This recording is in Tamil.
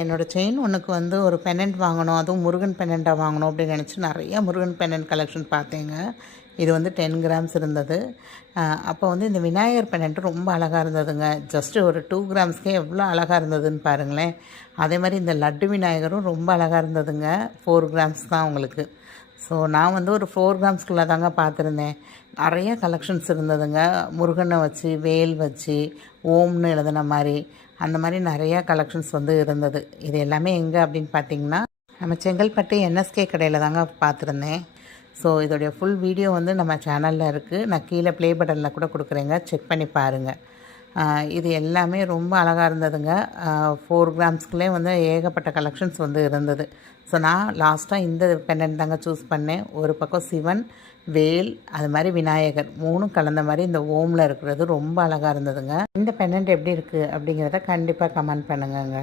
என்னோடய செயின் ஒன்றுக்கு வந்து ஒரு பெனண்ட் வாங்கணும். அதுவும் முருகன் பெனண்ட்டாக வாங்கணும் அப்படின்னு நினச்சி நிறைய முருகன் பெனண்ட் கலெக்ஷன் பார்த்தேங்க. இது வந்து டென் கிராம்ஸ் இருந்தது. அப்போ வந்து இந்த விநாயகர் பெனண்ட்டு ரொம்ப அழகாக இருந்ததுங்க. ஜஸ்ட்டு ஒரு டூ கிராம்ஸ்க்கே எவ்வளோ அழகாக இருந்ததுன்னு பாருங்களேன். அதே மாதிரி இந்த லட்டு விநாயகரும் ரொம்ப அழகாக இருந்ததுங்க. ஃபோர் கிராம்ஸ் தான் உங்களுக்கு. ஸோ நான் வந்து ஒரு ஃபோர் கிராம்ஸ்குள்ளே தாங்க பார்த்துருந்தேன். நிறைய கலெக்ஷன்ஸ் இருந்ததுங்க. முருகனை வச்சு வேல் வச்சு ஓம்னு எழுதின மாதிரி. அந்த மாதிரி நிறையா கலெக்ஷன்ஸ் வந்து இருந்தது. இது எல்லாமே எங்கே அப்படின்னு பார்த்தீங்கன்னா நம்ம செங்கல்பட்டு என்எஸ்கே கடையில் தாங்க பார்த்துருந்தேன். ஸோ இதோடைய ஃபுல் வீடியோ வந்து நம்ம சேனலில் இருக்குது நான் கீழே ப்ளே பட்டனில் கூட கொடுக்குறேங்க. செக் பண்ணி பாருங்கள் இது எல்லாமே ரொம்ப அழகாக இருந்ததுங்க. ஃபோர் கிராம்ஸ்க்குள்ளே வந்து ஏகப்பட்ட கலெக்ஷன்ஸ் வந்து இருந்தது. ஸோ நான் லாஸ்ட்டாக இந்த பெண்டன்ட் தாங்க சூஸ் பண்ணேன். ஒரு பக்கம் சிவன் வேல் அது மாதிரி விநாயகர். மூணும் கலந்த மாதிரி இந்த ஓமில் இருக்கிறது ரொம்ப அழகாக இருந்ததுங்க. இந்த பெண்டன்ட் எப்படி இருக்குது அப்படிங்கிறத கண்டிப்பாக கமெண்ட் பண்ணுங்கங்க.